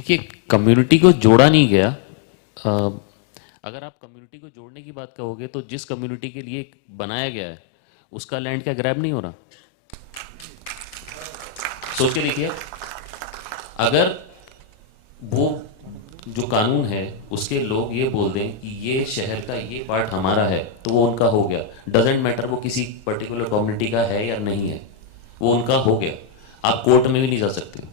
देखिए, कम्युनिटी को जोड़ा नहीं गया। अगर आप कम्युनिटी को जोड़ने की बात कहोगे तो जिस कम्युनिटी के लिए बनाया गया है उसका लैंड क्या ग्रैब नहीं हो रहा? सोच के देखिए, अगर वो जो कानून है उसके लोग ये बोल दें कि ये शहर का ये पार्ट हमारा है तो वो उनका हो गया। डजेंट मैटर वो किसी पर्टिकुलर कम्युनिटी का है या नहीं है, वो उनका हो गया। आप कोर्ट में भी नहीं जा सकते।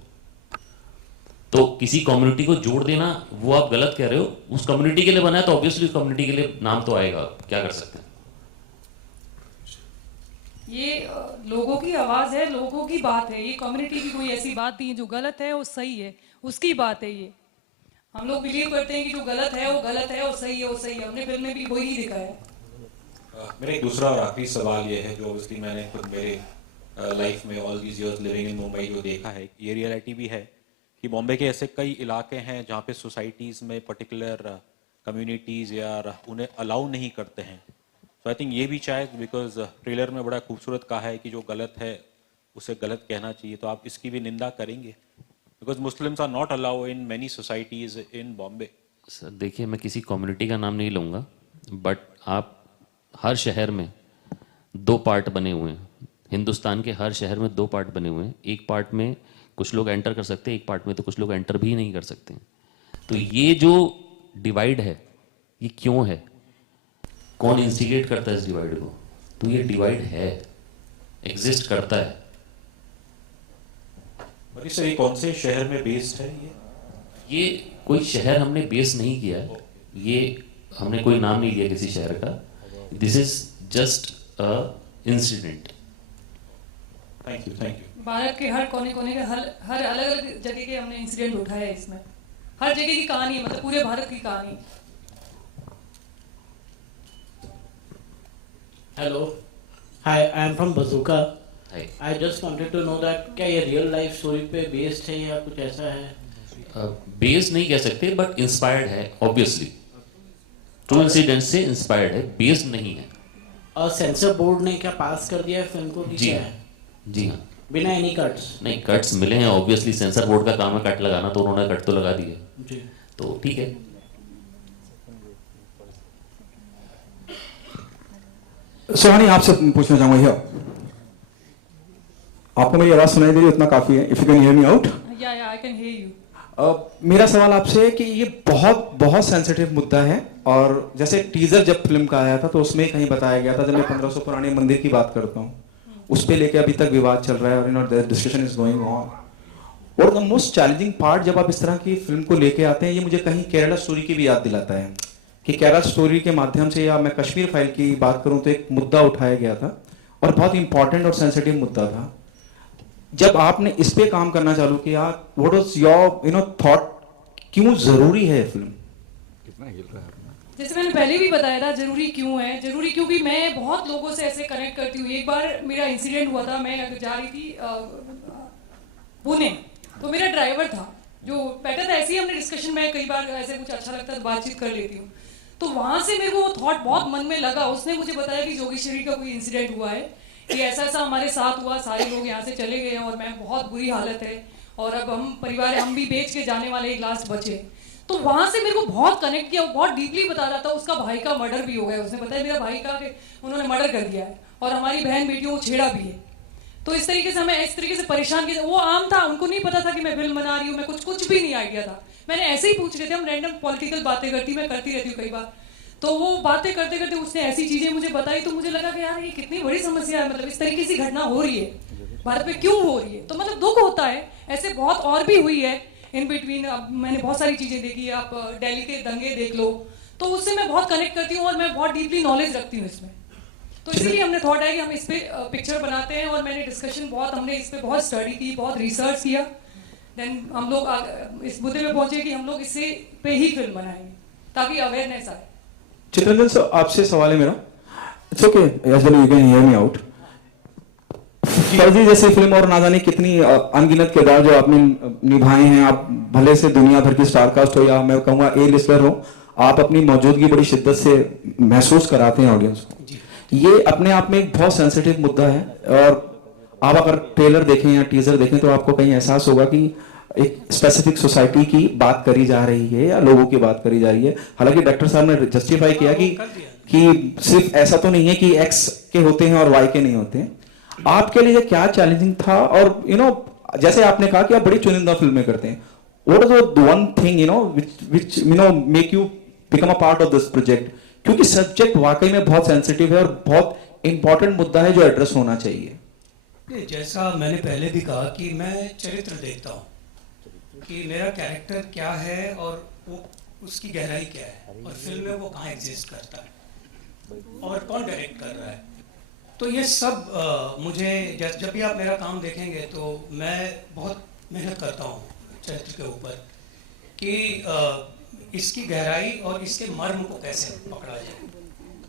तो किसी कम्युनिटी को जोड़ देना वो आप गलत कह रहे हो। उस कम्युनिटी के लिए बना है तो ऑब्वियसली उस कम्युनिटी के लिए नाम तो आएगा, क्या कर सकते हैं। ये लोगों की आवाज़ है, लोगों की बात है। ये कम्युनिटी की कोई ऐसी बात नहीं है। जो गलत है वो सही है, उसकी बात है। ये हम लोग बिलीव करते हैं कि जो गलत है वो गलत है और सही है वो सही है। हमने फिल्म में भी वही दिखाया है। मेरा एक दूसरा और आखिरी सवाल ये है, जो ऑब्वियसली मैंने खुद मेरे लाइफ में all these years living in Mumbai जो देखा है, ये रियलिटी भी है कि बॉम्बे के ऐसे कई इलाके हैं जहाँ पे सोसाइटीज़ में पर्टिकुलर कम्युनिटीज़ या उन्हें अलाउ नहीं करते हैं। तो आई थिंक ये भी शायद बिकॉज ट्रेलर में बड़ा खूबसूरत कहा है कि जो गलत है उसे गलत कहना चाहिए, तो आप इसकी भी निंदा करेंगे? Because Muslims are not allow in many societies in Bombay. Sir देखिए, मैं किसी कम्युनिटी का नाम नहीं लूँगा, बट आप हर शहर में दो पार्ट बने हुए हैं। हिंदुस्तान के हर शहर में दो पार्ट बने हुए हैं। एक पार्ट में कुछ लोग एंटर कर सकते हैं, एक पार्ट में तो कुछ लोग एंटर भी नहीं कर सकते। तो ये जो डिवाइड है ये क्यों है? कौन इंस्टिगेट करता है इस डिवाइड को? तो ये डिवाइड है, एग्जिस्ट करता है। और सर ये कौन से शहर में बेस्ड है? ये कोई शहर हमने बेस नहीं किया है, ये हमने कोई नाम नहीं दिया किसी शहर का। This is just a incident. Thank you. Bharat के हर कोने कोने के हर अलग अलग जगह के हमने इंसिडेंट उठाया है इसमें। हर जगह की कहानी, मतलब पूरे भारत की कहानी। Hello, hi, I am from bazooka. Hi. I just wanted to know that क्या ये रियल लाइफ स्टोरी पे बेस्ड है या कुछ ऐसा है? बेस नहीं कह सकते बट इंस्पायर्ड है, ऑब्वियसली ट्रू इंसिडेंट से इंस्पायर्ड है, बेस्ड नहीं है। और सेंसर बोर्ड ने क्या पास कर दिया है फिल्म को कि जी क्या हाँ, है? जी हाँ। बिना एनी कट्स? नहीं, कट्स मिले हैं, ऑब्वियसली सेंसर बोर्ड का काम है कट लगाना, तो उन्होंने कट तो लगा दिए, जी। तो ठीक है। सोहानी, आपसे पूछना चाहूंगा भैया, आपको मेरी आवाज सुनाई दे रही है? उतना काफी है। If you can hear me out. या आई कैन हियर यू। मेरा सवाल आपसे है कि ये बहुत बहुत सेंसिटिव मुद्दा है, और जैसे टीजर जब फिल्म का आया था तो उसमें कहीं बताया गया था, जब मैं 1500 पुराने मंदिर की बात करता हूँ, उस पे लेके अभी तक विवाद चल रहा है और डिस्कशन इज गोइंग ऑन। और द मोस्ट चैलेंजिंग पार्ट जब आप इस तरह की फिल्म को लेके आते हैं, ये मुझे कहीं केरला स्टोरी की भी याद दिलाता है कि केरला स्टोरी के माध्यम से, या मैं कश्मीर फाइल की बात करूं तो एक मुद्दा उठाया गया था और बहुत इंपॉर्टेंट और सेंसिटिव मुद्दा था। जब आपने इस पे काम करना चालू किया, व्हाट वाज योर थॉट, क्यों जरूरी है फिल्म? जैसे मैंने पहले भी बताया था, जरूरी क्यों है। जरूरी क्योंकि मैं बहुत लोगों से ऐसे कनेक्ट करती हूँ। एक बार मेरा इंसिडेंट हुआ था, मैं जा रही थी पुणे, तो मेरा ड्राइवर था जो बैठा था। ऐसे ही हमने डिस्कशन में कई बार ऐसे कुछ अच्छा लगता है तो बातचीत कर लेती हूँ। तो वहां से मेरे को वो थॉट बहुत मन में लगा। उसने मुझे बताया कि जोगेश्वरी का कोई इंसिडेंट हुआ है, कि ऐसा ऐसा हमारे साथ हुआ, सारे लोग यहाँ से चले गए हैं और मैं बहुत बुरी हालत है, और अब हम परिवार हम भी बेच के जाने वाले, एक लास्ट बचे। तो वहां से मेरे को बहुत कनेक्ट किया। वो बहुत डीपली बता रहा था। उसका भाई का मर्डर भी हो गया। उसने बताया मेरा भाई का उन्होंने मर्डर कर दिया है और हमारी बहन बेटियों को छेड़ा भी है। तो इस तरीके से हमें इस तरीके से परेशान किया। वो आम था, उनको नहीं पता था कि मैं फिल्म बना रही हूँ। मैं कुछ भी नहीं आइडिया था। मैंने ऐसे ही पूछ रहे थे, हम रैंडम पॉलिटिकल बातें मैं करती रहती हूँ कई बार। तो वो बातें करते करते उसने ऐसी चीजें मुझे बताई, तो मुझे लगा कि यार ये कितनी बड़ी समस्या है। मतलब इस तरीके की घटना हो रही है भारत में, क्यों हो रही है? तो मतलब दुख होता है। ऐसे बहुत और भी हुई है इन बिटवीन। अब मैंने बहुत सारी चीजें देखी है। आप दिल्ली के दंगे देख लो, तो उससे मैं बहुत कनेक्ट करती हूँ और मैं बहुत डीपली नॉलेज रखती हूँ इसमें। तो इसीलिए हमने थॉट है कि हम इस पे पिक्चर बनाते हैं। और मैंने डिस्कशन बहुत, हमने इस पे बहुत स्टडी की, बहुत रिसर्च किया। देन हम लोग इस मुद्दे पे पहुंचे कि हम लोग इसे पे ही फिल्म बनाएंगे ताकि अवेयरनेस आए। चित्रंजन सर, आपसे सवाल है मेरा। It's okay, yes you can hear me out. फर्जी जैसी फिल्म और ना जाने कितनी अनगिनत किरदार जो आपने निभाए हैं, आप भले से दुनिया भर की स्टारकास्ट हो या मैं कहूँगा ए लिस्टर हो, आप अपनी मौजूदगी बड़ी शिद्दत से महसूस कराते हैं ऑडियंस को। ये अपने आप में एक बहुत सेंसिटिव मुद्दा है, और आप अगर ट्रेलर देखें या टीजर देखें तो आपको कहीं एहसास होगा कि एक स्पेसिफिक सोसाइटी की बात करी जा रही है या लोगों की बात करी जा रही है। हालांकि डॉक्टर साहब ने जस्टिफाई किया कि सिर्फ ऐसा तो नहीं है कि एक्स के होते हैं और वाई के नहीं होते हैं। आपके लिए क्या चैलेंजिंग था? और जैसे आपने कहा कि आप बड़ी चुनिंदा फिल्में करते हैं, what is the one thing which make you become a part of this project? क्योंकि सब्जेक्ट वाकई में बहुत सेंसिटिव है और बहुत इंपॉर्टेंट मुद्दा है जो एड्रेस होना चाहिए। जैसा मैंने पहले भी कहा कि मैं चरित्र देखता हूँ कि मेरा कैरेक्टर क्या है और वो उसकी गहराई क्या है और फिल्म में वो कहाँ एग्जिस्ट करता है और कौन डायरेक्ट कर रहा है। तो ये सब मुझे जब भी आप मेरा काम देखेंगे तो मैं बहुत मेहनत करता हूँ चरित्र के ऊपर कि इसकी गहराई और इसके मर्म को कैसे पकड़ा जाए।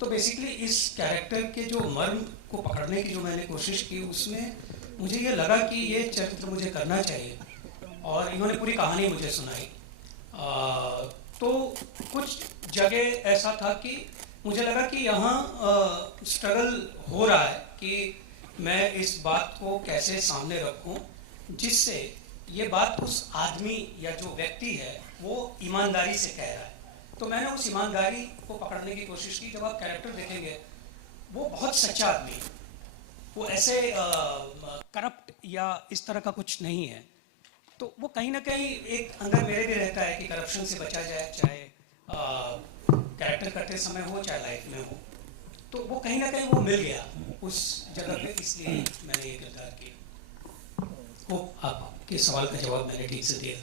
तो बेसिकली इस कैरेक्टर के जो मर्म को पकड़ने की जो मैंने कोशिश की, उसमें मुझे ये लगा कि ये चरित्र मुझे करना चाहिए और इन्होंने पूरी कहानी मुझे सुनाई। तो कुछ जगह ऐसा था कि मुझे लगा कि यहाँ स्ट्रगल हो रहा है कि मैं इस बात को कैसे सामने रखूं जिससे ये बात उस आदमी या जो व्यक्ति है वो ईमानदारी से कह रहा है। तो मैंने उस ईमानदारी को पकड़ने की कोशिश की। जब आप कैरेक्टर देखेंगे वो बहुत सच्चा आदमी है, वो ऐसे करप्ट या इस तरह का कुछ नहीं है। तो वो कहीं ना कहीं एक अंदर मेरे भी रहता है कि करप्शन से बचा जाए, चाहे कैरेक्टर करते समय हो चाहे लाइफ में हो। तो वो कहीं ना कहीं वो मिल गया उस जगह पे, इसलिए मैंने ये किरदार किया। वो आपके सवाल का जवाब मैंने ठीक से दिया।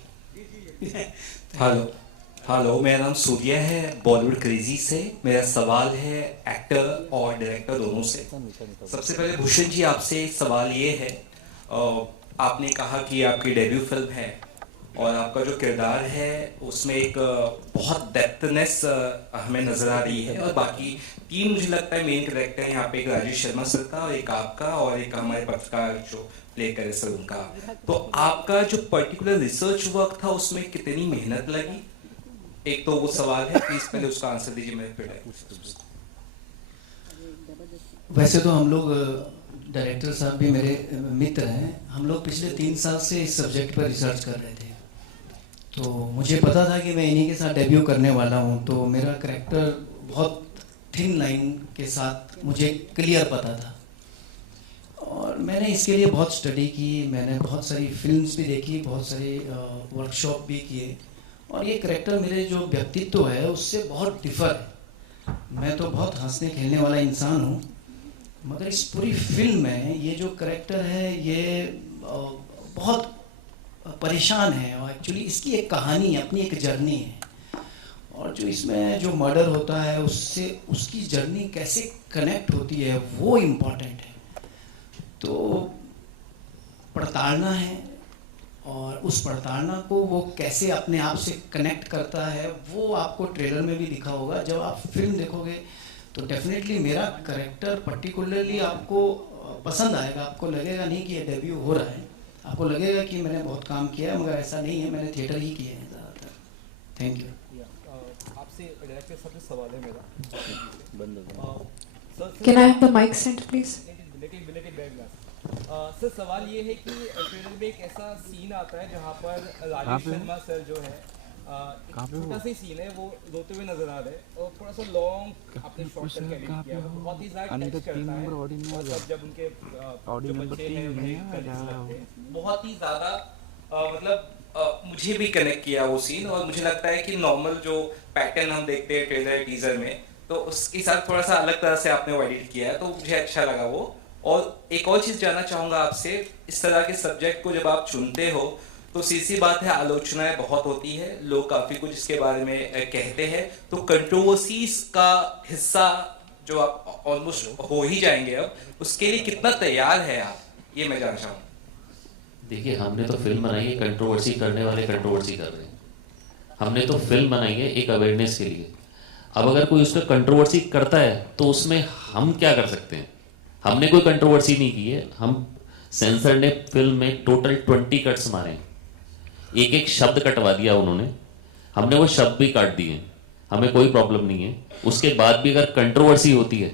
हेलो, मेरा नाम सूर्य है, बॉलीवुड क्रेजी से। मेरा सवाल है एक्टर और डायरेक्टर दोनों से। सबसे पहले भूषण जी आपसे सवाल ये है, आपने कहा कि आपकी डेब्यू फिल्म है और आपका जो किरदार है उसमें एक बहुत डेप्थनेस हमें नजर आ रही है और बाकी तीन मुझे लगता है मेन कैरेक्टर यहाँ पे, एक राजेश शर्मा सर का और एक आपका और एक हमारे पत्रकार जो प्ले करे सर उनका। तो आपका जो पर्टिकुलर रिसर्च वर्क था उसमें कितनी मेहनत लगी? एक तो वो सवाल है, प्लीज पहले उसका आंसर दीजिए, मैं फिर वैसे तो हम लोग, डायरेक्टर साहब भी मेरे मित्र हैं, हम लोग पिछले 3 साल से इस सब्जेक्ट पर रिसर्च कर रहे थे। तो मुझे पता था कि मैं इन्हीं के साथ डेब्यू करने वाला हूँ, तो मेरा करैक्टर बहुत थिन लाइन के साथ मुझे क्लियर पता था और मैंने इसके लिए बहुत स्टडी की। मैंने बहुत सारी फिल्म्स भी देखी, बहुत सारे वर्कशॉप भी किए और ये करैक्टर मेरे जो व्यक्तित्व है उससे बहुत डिफर है। मैं तो बहुत हंसने खेलने वाला इंसान हूँ, मगर इस पूरी फिल्म में ये जो करैक्टर है ये बहुत परेशान है और एक्चुअली इसकी एक कहानी है, अपनी एक जर्नी है और जो इसमें जो मर्डर होता है उससे उसकी जर्नी कैसे कनेक्ट होती है वो इम्पॉर्टेंट है। तो पड़तालना है और उस पड़तालना को वो कैसे अपने आप से कनेक्ट करता है वो आपको ट्रेलर में भी दिखा होगा। जब आप फिल्म देखोगे तो डेफिनेटली मेरा करैक्टर पर्टिकुलरली आपको पसंद आएगा। आपको लगेगा नहीं कि ये डेब्यू हो रहा है, आपको लगेगा कि मैंने बहुत काम किया है, मगर ऐसा नहीं है, मैंने थिएटर ही किए हैं ज़्यादातर। Thank you. आपसे डायरेक्टर साहब से सवाल है मेरा। Can I have the mic sent please? Sir सवाल ये है कि ट्रेलर में एक ऐसा सीन आता है जहाँ पर राजेश शर्मा सर जो है एक छोटा सा सीन है, वो रोते हुए नजर आ रहे हैं और थोड़ा सा लॉन्ग आपने शॉट करके एडिट किया है, बहुत ही ज़्यादा टच करता है और जब उनके जो बच्चे हैं उन्हें बहुत ही ज्यादा मतलब मुझे भी कनेक्ट किया वो सीन और मुझे लगता है कि नॉर्मल जो पैटर्न हम देखते हैं ट्रेलर टीजर में तो उसके साथ थोड़ा सा अलग तरह से आपने वो एडिट किया है, तो मुझे अच्छा लगा वो। और एक और चीज जानना चाहूंगा आपसे, इस तरह के सब्जेक्ट को जब आप चुनते हो तो सीधी बात है आलोचनाएं बहुत होती है, लोग काफी कुछ इसके बारे में कहते हैं, तो कंट्रोवर्सीज का हिस्सा जो आप ऑलमोस्ट हो ही जाएंगे अब, उसके लिए कितना तैयार है आप, ये मैं जानना चाहूंगा। देखिए, हमने तो फिल्म बनाई है, कंट्रोवर्सी करने वाले कंट्रोवर्सी कर रहे हैं। हमने तो फिल्म बनाई है एक अवेयरनेस के लिए। अब अगर कोई उसका कंट्रोवर्सी करता है तो उसमें हम क्या कर सकते हैं? हमने कोई कंट्रोवर्सी नहीं की है। हम सेंसर ने फिल्म में टोटल 20 कट्स मारे, एक एक शब्द कटवा दिया उन्होंने, हमने वो शब्द भी काट दिए, हमें कोई प्रॉब्लम नहीं है। उसके बाद भी अगर कंट्रोवर्सी होती है,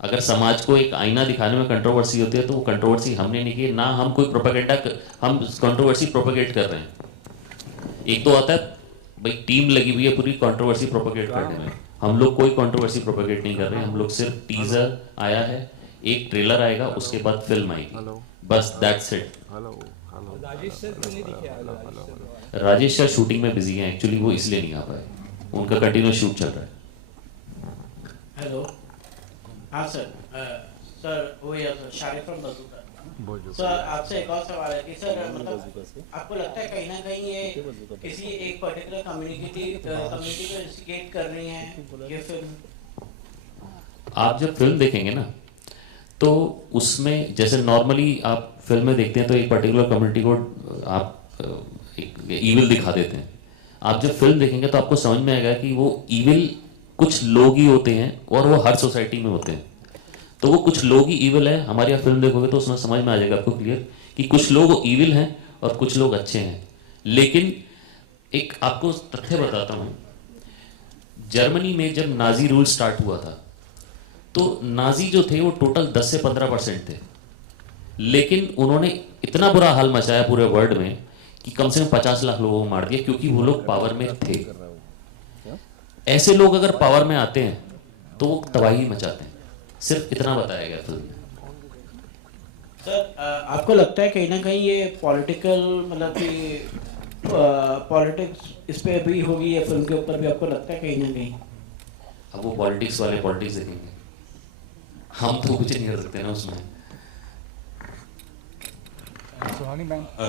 अगर समाज को एक आईना दिखाने में कंट्रोवर्सी होती है तो वो कंट्रोवर्सी हमने नहीं की, ना हम कोई प्रोपेगेंडा, हम कंट्रोवर्सी प्रोपेगेट कर रहे हैं। एक तो आता है भाई टीम लगी हुई है पूरी कंट्रोवर्सी प्रोपेगेट करने में, हम लोग कोई कंट्रोवर्सी प्रोपेगेट नहीं कर रहे हैं, हम लोग सिर्फ टीजर आया है, एक ट्रेलर आएगा, उसके बाद फिल्म आएगी, बस दैट्स इट। राजेश सर क्यों नहीं दिखे आज? राजेश सर शूटिंग में बिजी हैं एक्चुअली, वो इसलिए नहीं आ पाए, उनका कंटिन्यूस शूट चल रहा है। हेलो, हाँ सर, सर वो या सर शारिफ फ्रॉम बसूका। सर आपसे एक और सवाल है कि सर मतलब आपको लगता है कहीं ना कहीं ये किसी एक पर्टिकुलर कम्युनिटी को इंस्टिगेट कर रही हैं ये फिल्म? आप जब फिल्म देखेंगे ना तो उसमें जैसे नॉर्मली आप फिल्म में देखते हैं तो एक पर्टिकुलर कम्युनिटी को आप एक ईविल दिखा देते हैं, आप जब फिल्म देखेंगे तो आपको समझ में आएगा कि वो ईविल कुछ लोग ही होते हैं और वो हर सोसाइटी में होते हैं, तो वो कुछ लोग ही ईविल है। हमारी आप फिल्म देखोगे तो उसमें समझ में आ जाएगा आपको क्लियर कि कुछ लोग ईविल हैं और कुछ लोग अच्छे हैं। लेकिन एक आपको तथ्य बताता हूँ, जर्मनी में जब नाजी रूल स्टार्ट हुआ था तो नाजी जो थे वो टोटल 10 से 15% थे, लेकिन उन्होंने इतना बुरा हाल मचाया पूरे वर्ल्ड में कि कम से कम 50 लाख लोगों को मार दिया, क्योंकि वो लोग पावर में थे। ऐसे लोग अगर पावर में आते हैं तो वो तबाही मचाते हैं, सिर्फ इतना बताया गया फिल्म में। सर आपको लगता है कहीं ना कहीं ये पॉलिटिकल मतलब कि पॉलिटिक्स इस पे भी होगी या फिल्म के ऊपर भी, आपको लगता है कहीं ना कहीं? अब वो पॉलिटिक्स वाले पॉलिटिक्स देखेंगे, हम तो कुछ नहीं कर सकते ना उसमें।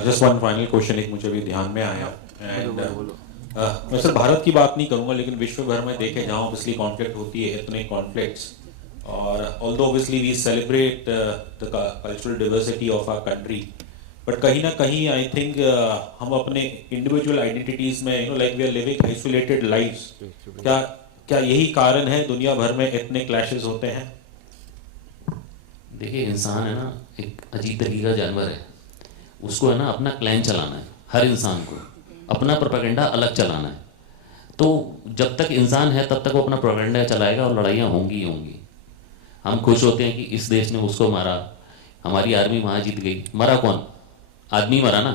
जस्ट वन फाइनल क्वेश्चन एक मुझे भी ध्यान में आया, एंड मैं सिर्फ भारत की बात नहीं करूंगा लेकिन विश्व भर में देखे जहाँ ऑब्वियसली कॉन्फ्लिक्ट होती है, इतने कॉन्फ्लिक्ट्स, और although obviously we celebrate the cultural diversity of our country, but कहीं ना कहीं आई थिंक हम अपने इंडिविजुअल आइडेंटिटीज में like we are living isolated lives, क्या यही कारण है दुनिया भर में इतने क्लैशेस होते हैं? देखिए इंसान है ना एक अजीब तरीके का जानवर है, उसको है ना अपना क्लैन चलाना है, हर इंसान को अपना प्रोपेगेंडा अलग चलाना है, तो जब तक इंसान है तब तक वो अपना प्रोपेगेंडा चलाएगा और लड़ाइयाँ होंगी ही होंगी। हम खुश होते हैं कि इस देश ने उसको मारा, हमारी आर्मी वहाँ जीत गई, मरा कौन? आदमी मरा ना।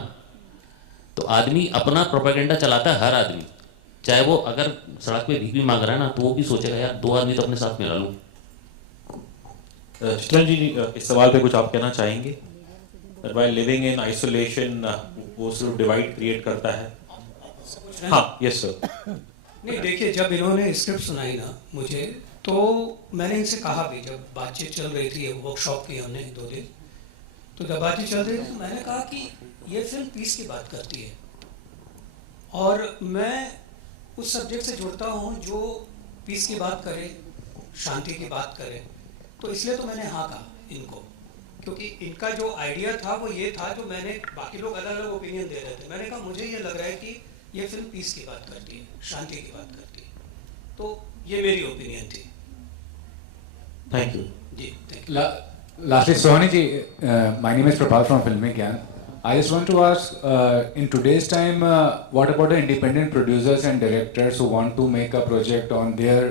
तो आदमी अपना प्रोपेगेंडा चलाता है, हर आदमी, चाहे वो अगर सड़क पे भीख भी मांग रहा है ना तो वो भी सोचेगा यार 2 आदमी तो अपने साथ मिला लूँ। चित्रण जी इस सवाल पे कुछ आप कहना चाहेंगे? While living in isolation वो सिर्फ डिवाइड क्रिएट करता है। हाँ यस सर। नहीं देखिए, जब इन्होंने स्क्रिप्ट सुनाई ना मुझे, तो मैंने इनसे कहा भी, जब बातचीत चल रही थी, वर्कशॉप की हमने 2 दिन, तो जब बातचीत चल रही थी तो मैंने कहा कि ये फिल्म पीस की बात करती है और मैं उस सब्जेक्ट से जुड़ता हूँ जो पीस की बात करे, शांति की बात करे, तो इसलिए तो मैंने हाँ कहा इनको, क्योंकि इनका जो आइडिया था वो ये था, जो मैंने, बाकी लोग अलग अलग ओपिनियन दे रहे थे, मैंने कहा मुझे ये लग रहा है कि ये फिल्म पीस की बात करती है, शांति की बात करती है, तो ये मेरी ओपिनियन थी। Thank you ji, thank you. Lastly, Sohani ji, my name is Prabhat from Filmic Gyan. I just want to ask, in today's time, what about the independent producers and directors who want to make a project on their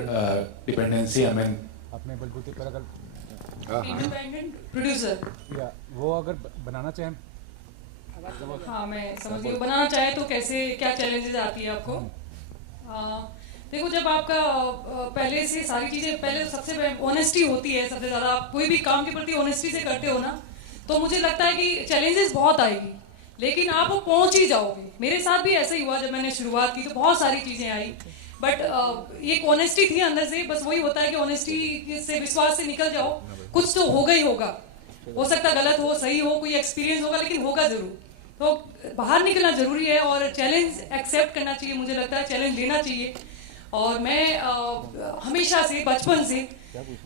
dependency? I mean, अपने बलबूते पर अगर independent producer, या वो अगर बनाना चाहें, हाँ मैं समझ गई, बनाना चाहे तो कैसे, क्या चैलेंजेस आती है आपको? देखो, जब आपका पहले से सारी चीज़ें, पहले तो सबसे ऑनेस्टी होती है सबसे ज़्यादा, आप कोई भी काम के प्रति ऑनेस्टी से करते हो ना, तो मुझे लगता है कि चैलेंजेस बहुत आएगी, लेकिन आप वो पहुंच ही जाओगे। मेरे साथ भी ऐसा ही हुआ, जब मैंने शुरुआत की तो बहुत सारी चीज़ें आई, बट एक ऑनेस्टी थी अंदर से, बस वही होता है कि ऑनेस्टी से, विश्वास से निकल जाओ, कुछ तो होगा ही होगा, हो सकता गलत हो, सही हो, कोई एक्सपीरियंस होगा, लेकिन होगा ज़रूर। तो बाहर निकलना ज़रूरी है और चैलेंज एक्सेप्ट करना चाहिए, मुझे लगता है चैलेंज लेना चाहिए। और मैं हमेशा से, बचपन से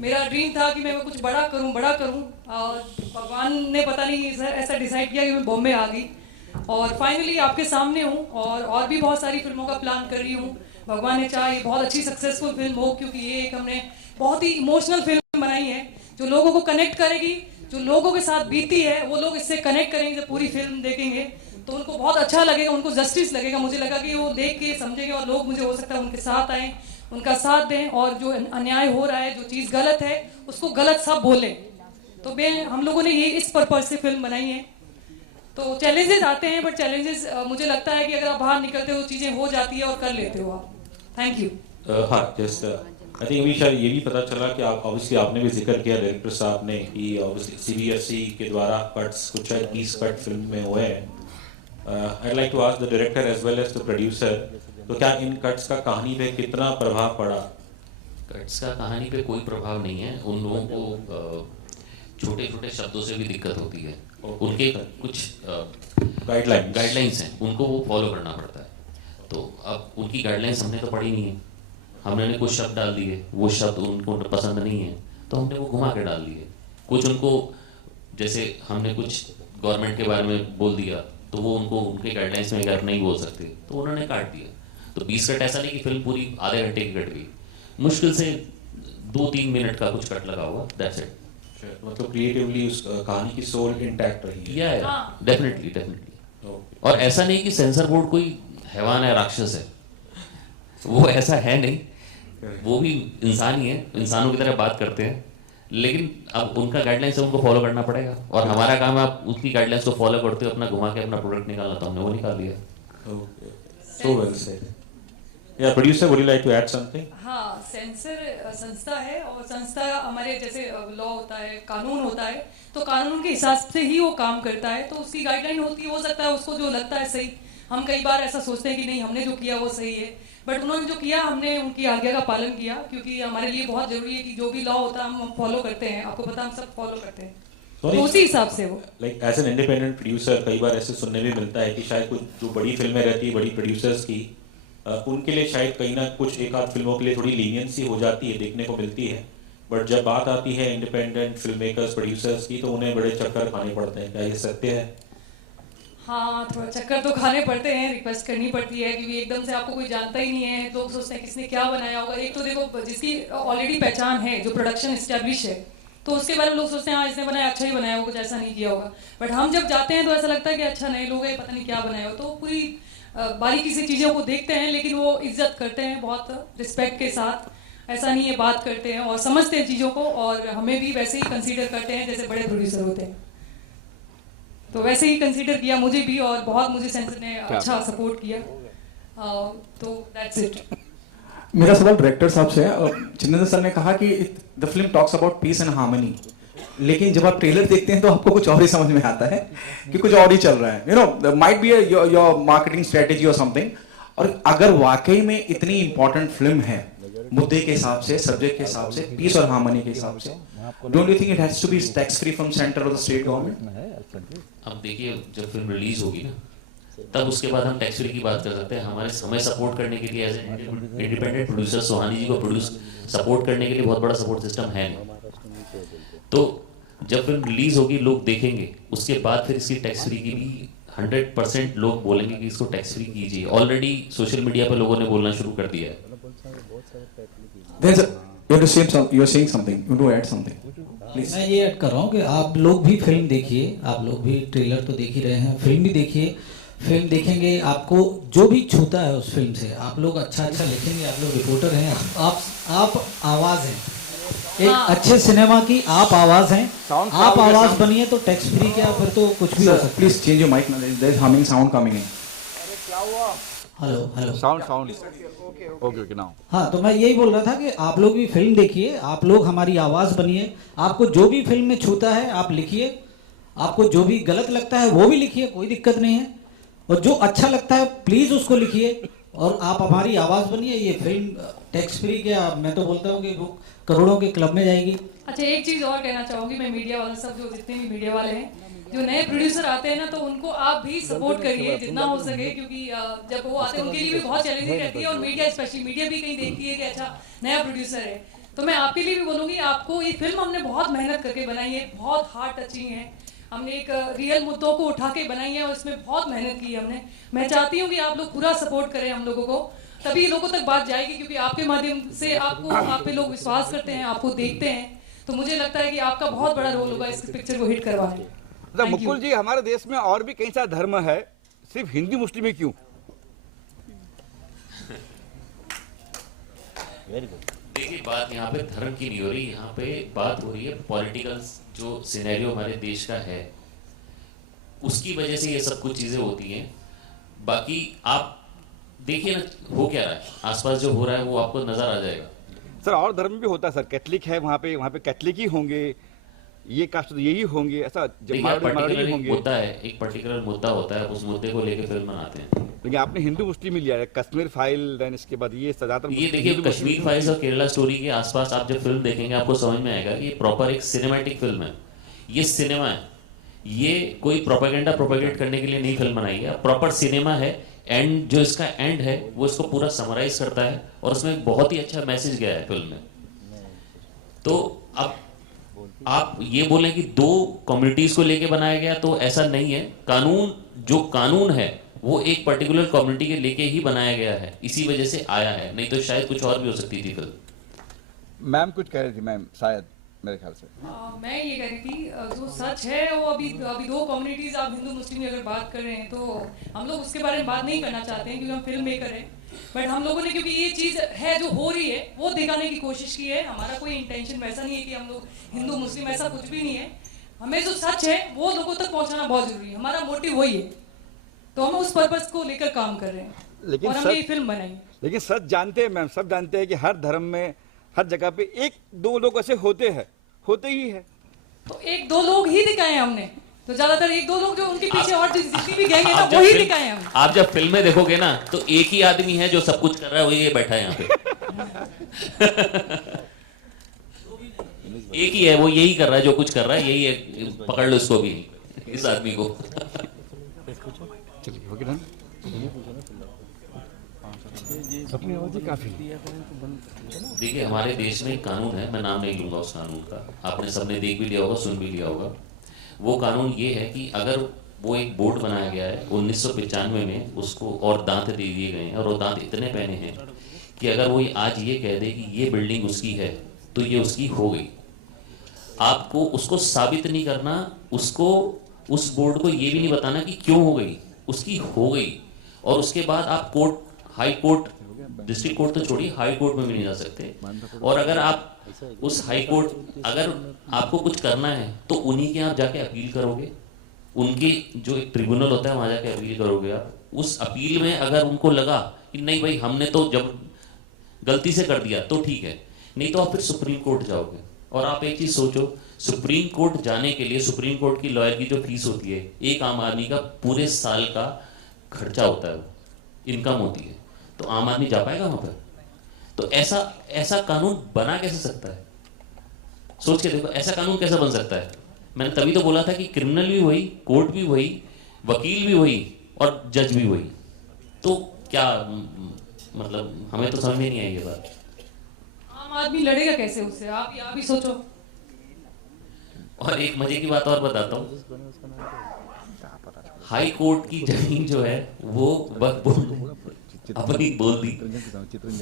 मेरा ड्रीम था कि मैं कुछ बड़ा करूं, और भगवान ने पता नहीं ऐसा डिसाइड किया कि मैं बॉम्बे आ गई और फाइनली आपके सामने हूं, और भी बहुत सारी फिल्मों का प्लान कर रही हूं। भगवान ने चाहा ये बहुत अच्छी सक्सेसफुल फिल्म हो, क्योंकि ये एक हमने बहुत ही इमोशनल फिल्म बनाई है, जो लोगों को कनेक्ट करेगी, जो लोगों के साथ बीती है वो लोग इससे कनेक्ट करेंगे। जब पूरी फिल्म देखेंगे तो उनको बहुत अच्छा लगेगा, उनको जस्टिस लगेगा। मुझे लगा कि वो देख के समझेंगे और लोग, मुझे हो सकता है उनके साथ आए, उनका साथ दें, और जो अन्याय हो रहा है, जो चीज़ गलत है उसको गलत सब बोलें। तो हम लोगों ने ये इस पर्पज से फिल्म बनाई है। तो चैलेंजेस आते हैं, बट चैलेंजेस मुझे लगता है कि अगर आप बाहर निकलते हो चीज़ें हो जाती है और कर लेते हो आप। Thank you. हाँ, जस्ट आई थिंक अभी शायद ये भी पता चला कि आप ऑब्वियसली आपने भी जिक्र किया डायरेक्टर साहब ने कि ऑब्वियसली CBFC के द्वारा कट्स कुछ शायद 20 कट फिल्म में हुए हैं। I like to ask the director as well as the producer, तो क्या इन कट्स का कहानी पे कितना प्रभाव पड़ा? कट्स का कहानी पे कोई प्रभाव नहीं है। उन लोगों को छोटे छोटे शब्दों से भी दिक्कत होती है, उनके कुछ गाइडलाइंस हैं, उनको वो फॉलो करना पड़ता है। तो अब उनकी गाइडलाइंस हमने तो पढ़ी नहीं है, हमने कुछ शब्द डाल दिए, वो शब्द उनको पसंद नहीं है तो हमने वो घुमा के डाल दिए। कुछ उनको, जैसे हमने कुछ गवर्नमेंट के बारे में बोल दिया तो वो उनको उनके गाइडलाइंस में अगर नहीं बोल सकते तो उन्होंने काट दिया। तो 20 कट ऐसा नहीं कि फिल्म पूरी आधे घंटे की कट गई, मुश्किल से 2-3 मिनट का कुछ कट लगा हुआ, दैट्स इट। मतलब क्रिएटिवली उस कहानी की सोल इंटैक्ट रही है। या डेफिनेटली। और ऐसा नहीं कि सेंसर बोर्ड कोई हैवान है, राक्षस है, वो ऐसा है नहीं, वो भी इंसान ही है, इंसानों की तरह बात करते हैं, लेकिन अब उनका गाइडलाइंस है, उनको फॉलो करना पड़ेगा। और हमारा काम है आप उसकी गाइडलाइंस को फॉलो करते हो, अपना घुमा के अपना प्रोडक्ट निकालना, तो हमने वो निकाल दिया। So well said. या producer, would you like to add something? हाँ, सेंसर संस्था है और संस्था हमारे जैसे लॉ होता है, कानून होता है, तो कानून के हिसाब से ही वो काम करता है, तो उसकी गाइडलाइन होती है। हो सकता है उसको जो लगता है सही, हम कई बार ऐसा सोचते हैं कि नहीं हमने जो किया वो सही है, बट उन्होंने जो किया हमने उनकी आज्ञा का पालन किया, क्योंकि हमारे लिए बहुत जरूरी है कि जो भी लॉ होता है हम फॉलो करते हैं। आपको पता हम सब फॉलो करते हैं, तो उसी हिसाब से वो like as an independent producer कई बार ऐसे सुनने में मिलता है कि शायद कुछ जो बड़ी फिल्में रहती है बड़ी प्रोड्यूसर्स की, उनके लिए शायद कहीं ना कुछ एक आध फिल्मों के लिए थोड़ी लीनियंसी हो जाती है, देखने को मिलती है, बट जब बात आती है इंडिपेंडेंट फिल्म मेकर्स प्रोड्यूसर्स की तो उन्हें बड़े चक्कर खाने पड़ते हैं। क्या ये सत्य है? हाँ, थोड़ा चक्कर तो खाने पड़ते हैं, रिक्वेस्ट करनी पड़ती है, क्योंकि एकदम से आपको कोई जानता ही नहीं है, लोग सोचते हैं किसने क्या बनाया होगा। एक तो देखो जिसकी ऑलरेडी पहचान है, जो प्रोडक्शन एस्टेब्लिश है, तो उसके बारे में लोग सोचते हैं हाँ इसने बनाया, अच्छा ही बनाया होगा, कुछ ऐसा नहीं किया होगा। बट हम जब जाते हैं तो ऐसा लगता है कि अच्छा नए लोग हैं, पता नहीं क्या बनाया हो, तो पूरी बारीकी से चीज़ों को देखते हैं, लेकिन वो इज्जत करते हैं बहुत रिस्पेक्ट के साथ, ऐसा नहीं है, बात करते हैं और समझते हैं चीज़ों को, और हमें भी वैसे ही कंसीडर करते हैं जैसे बड़े प्रोड्यूसर होते हैं, तो वैसे ही कंसीडर किया मुझे भी, और बहुत मुझे सेंसर ने अच्छा सपोर्ट किया, तो दैट्स इट। मेरा सवाल डायरेक्टर साहब से है। चिन्नेंद्र सर ने कहा कि the film talks about piece and harmony, लेकिन जब आप ट्रेलर देखते हैं तो आपको कुछ और ही समझ में आता है कि कुछ और ही चल रहा है, you know, might be your marketing strategy और समथिंग। और अगर वाकई में इतनी इंपॉर्टेंट फिल्म है मुद्दे के हिसाब से, सब्जेक्ट के हिसाब से, पीस और हार्मनी के हिसाब से, don't you think it has to be tax free from centre और द स्टेट गवर्नमेंट? अब देखिए, जब फिल्म रिलीज होगी ना तब उसके बाद हम टैक्स फ्री की बात कर सकते हैं। हमारे समय सपोर्ट करने के लिए एज इंडिपेंडेंट प्रोड्यूसर सोहानी जी को प्रोड्यूस सपोर्ट करने के लिए बहुत बड़ा सपोर्ट सिस्टम है नहीं। तो जब फिल्म रिलीज होगी लोग देखेंगे, उसके बाद फिर इसकी टैक्स फ्री की भी 100% लोग बोलेंगे कि इसको टैक्स फ्री कीजिए। ऑलरेडी सोशल मीडिया पर लोगों ने बोलना शुरू कर दिया है। मैं ये ऐड कर रहा हूँ कि आप लोग भी फिल्म देखिए, आप लोग भी ट्रेलर तो देख ही रहे हैं, फिल्म भी देखिए। फिल्म देखेंगे, आपको जो भी छूता है उस फिल्म से, आप लोग अच्छा लिखेंगे। आप लोग रिपोर्टर हैं, आप आवाज़ हैं, एक अच्छे सिनेमा की आप आवाज़ हैं, आप आवाज़ बनिए तो टैक्स फ्री क्या, फिर तो कुछ भी हो सकता है। Please change your mic, there is humming sound coming in. Hello sound okay now. हाँ, तो मैं यही बोल रहा था कि आप लोग भी फिल्म देखिए, आप लोग हमारी आवाज़ बनिए। आपको जो भी फिल्म में छूता है आप लिखिए, आपको जो भी गलत लगता है वो भी लिखिए, कोई दिक्कत नहीं है, और जो अच्छा लगता है प्लीज़ उसको लिखिए, और आप हमारी आवाज़ बनिए। ये फिल्म टैक्स फ्री क्या, मैं तो बोलता हूँ कि वो करोड़ों के क्लब में जाएगी। अच्छा, एक चीज़ और कहना चाहूँगी मैं, मीडिया वाले सब, जो जितने भी मीडिया वाले हैं, जो नए प्रोड्यूसर आते हैं ना, तो उनको आप भी सपोर्ट करिए जितना हो सके, क्योंकि जब वो आते हैं उनके लिए भी बहुत चैलेंजिंग रहती है, और मीडिया स्पेशली मीडिया भी कहीं देखती है कि अच्छा नया प्रोड्यूसर है। तो मैं आपके लिए भी बोलूँगी, आपको ये फिल्म हमने बहुत मेहनत करके बनाई है, बहुत हार्ट टचिंग है, हमने एक रियल मुद्दों को उठा के बनाई है और इसमें बहुत मेहनत की है हमने। मैं चाहती हूँ कि आप लोग पूरा सपोर्ट करें हम लोगों को, तभी लोगों तक बात जाएगी, क्योंकि आपके माध्यम से आप पे लोग विश्वास करते हैं, आपको देखते हैं, तो मुझे लगता है कि आपका बहुत बड़ा रोल होगा इस पिक्चर को हिट करवाने। मुकुल जी, हमारे देश में और भी कई सारे धर्म है, सिर्फ हिंदू मुस्लिम ही क्यों? देखिए, बात यहाँ पे धर्म की नहीं हो रही, यहाँ पे बात हो रही है पॉलिटिकल जो सिनेरियो हमारे देश का है उसकी वजह से ये सब कुछ चीज़ें होती हैं। बाकी आप देखिए ना हो क्या रहा है, आसपास जो हो रहा है वो आपको नज़र आ जाएगा। सर और धर्म भी होता है सर, कैथलिक है वहाँ पे कैथलिक ही होंगे, ये कास्ट तो यही होंगे, ऐसा पर्टिकुलर मुद्दा है, एक पर्टिकुलर मुद्दा होता है, उस मुद्दे को लेकर फिल्म बनाते हैं। लेकिन आपने हिंदू मुस्लिम ही लिया है, कश्मीर फाइल, देन इसके बाद ये ज्यादातर ये देखिए कश्मीर फाइल्स और केरला स्टोरी के आसपास आप जब फिल्म देखेंगे आपको समझ में आएगा ये प्रॉपर एक सिनेमैटिक फिल्म है, ये सिनेमा है, ये कोई प्रोपेगेंडा प्रोपेगेट करने के लिए नहीं फिल्म बनाई है, प्रॉपर सिनेमा है। एंड जो इसका एंड है वो इसको पूरा समराइज करता है और उसमें एक बहुत ही अच्छा मैसेज गया है फिल्म में। तो अब आप ये बोलें कि दो कम्युनिटीज को लेके बनाया गया, तो ऐसा नहीं है। कानून जो कानून है वो एक पर्टिकुलर कम्युनिटी के लेके ही बनाया गया है, इसी वजह से आया है, नहीं तो शायद कुछ और भी हो सकती थी फिल्म। मैम कुछ कह रही थी मैम, शायद मेरे ख्याल से मैं ये कह रही थी जो सच है वो अभी दो कम्युनिटीज, आप हिंदू मुस्लिम की अगर बात कर रहे हैं तो हम लोग उसके बारे में बात नहीं करना चाहते हैं क्योंकि हम फिल्म मेकर हैं। बट हम लोगों ने क्योंकि ये चीज़ है जो हो रही है वो दिखाने की कोशिश की है। हमारा कोई इंटेंशन वैसा नहीं है कि हम लोग हिंदू मुस्लिम, ऐसा कुछ भी नहीं है। हमें जो सच है वो लोगों तक पहुंचाना बहुत जरूरी है, हमारा मोटिव वही है। तो हम उस पर्पस को लेकर काम कर रहे हैं, लेकिन और हमने ये फिल्म बनाई। लेकिन सच जानते हैं मैम, सब जानते हैं कि हर धर्म में हर जगह पे एक दो लोग ऐसे होते ही है। तो एक दो लोग ही दिखाए हमने, तो ज्यादातर एक दो लोग जो उनके पीछे और जितनी भी गैंग है ना वो ही दिखाए हम। आप जब फिल्में देखोगे ना तो एक ही आदमी है जो सब कुछ कर रहा है, वही ये बैठा है यहाँ पे एक ही है, वो यही कर रहा है जो कुछ कर रहा है, यही है, पकड़ लो इसको भी, इस आदमी को। देखिए हमारे देश में एक कानून है, मैं नाम नहीं लूंगा उस कानून का, आपने सबने देख भी लिया होगा, सुन भी लिया होगा। वो कानून ये है कि अगर वो एक बोर्ड बनाया गया है 1995 में, उसको और दांत दे दिए गए हैं, और वो दांत इतने पहने हैं कि अगर वो आज ये कह दे कि ये बिल्डिंग उसकी है तो ये उसकी हो गई। आपको उसको साबित नहीं करना, उसको उस बोर्ड को ये भी नहीं बताना कि क्यों हो गई, उसकी हो गई। और उसके बाद आप court, high court, district court तो छोड़िए, हाई कोर्ट में भी नहीं जा सकते। और अगर आप उस हाई कोर्ट, अगर आपको कुछ करना है तो उन्हीं के आप जाके अपील करोगे, उनकी जो एक ट्रिब्यूनल होता है वहाँ जाके अपील करोगे आप। उस अपील में अगर उनको लगा कि नहीं भाई हमने तो जब गलती से कर दिया तो ठीक है, नहीं तो आप फिर सुप्रीम कोर्ट जाओगे। और आप एक चीज़ सोचो, सुप्रीम कोर्ट जाने के लिए सुप्रीम कोर्ट की लॉयर की जो फीस होती है, एक आम आदमी का पूरे साल का खर्चा होता है, वो इनकम होती है, तो आम आदमी जा पाएगा वहाँ पर? तो ऐसा कानून बना कैसे सकता है? सोच के देखो, ऐसा कानून कैसे बन सकता है? मैंने तभी तो बोला था कि क्रिमिनल भी वही, कोर्ट भी वही, वकील भी वही और जज भी वही। तो क्या मतलब, हमें तो समझ में नहीं आई ये बात। आम आदमी लड़ेगा कैसे उससे, आप ही सोचो। और एक मजे की बात और बताता हूँ, हाई कोर्ट की जमीन जो है वो वक्त बोर्ड अपनी बोल दी,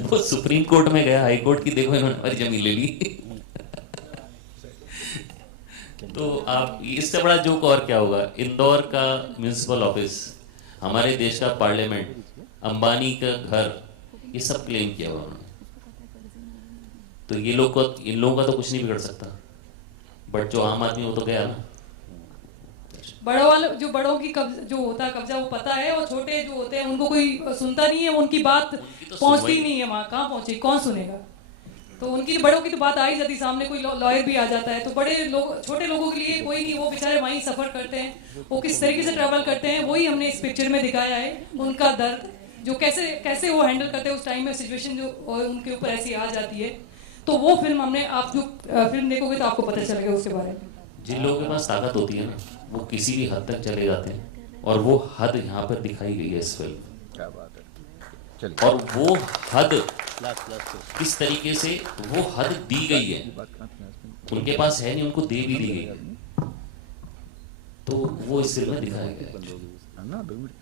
वो सुप्रीम कोर्ट में गया, हाई कोर्ट की देखो इन्होंने हमारी जमीन ले ली। तो आप इससे बड़ा जोक और क्या होगा? इंदौर का म्युनिसिपल ऑफिस, हमारे देश का पार्लियामेंट, अंबानी का घर, ये सब क्लेम किया हुआ उन्होंने। तो ये लोग को, इन लोगों का तो कुछ नहीं बिगड़ सकता, बट जो आम आदमी वो तो गया ना। बड़ों वाले जो बड़ों की जो होता है कब्जा वो पता है, और छोटे जो होते हैं उनको कोई सुनता नहीं है, उनकी बात पहुंचती नहीं है वहाँ, कहाँ पहुंचे, कौन सुनेगा? तो उनकी बड़ों की तो बात आ ही जाती, सामने कोई लॉयर भी आ जाता है, तो बड़े लोग, छोटे लोगों के लिए कोई नहीं, वो बेचारे वहीं सफर करते हैं, वो किस तरीके से ट्रैवल करते हैं, वही हमने इस पिक्चर में दिखाया है। उनका दर्द जो कैसे वो हैंडल करते हैं उस टाइम में, सिचुएशन जो उनके ऊपर ऐसी आ जाती है, तो वो फिल्म हमने, आप जो फिल्म देखोगे तो आपको पता चलेगा उसके बारे में। जिन लोगों के पास ताकत होती है ना, वो किसी भी हद तक चले जाते हैं, और वो हद यहाँ पर दिखाई गई है इस फिल्म। क्या बात है, चलिए। और वो हद किस तरीके से वो हद दी गई है, उनके पास है नहीं, उनको दे भी दी गई है, तो वो इस फिल्म में दिखाया गया है।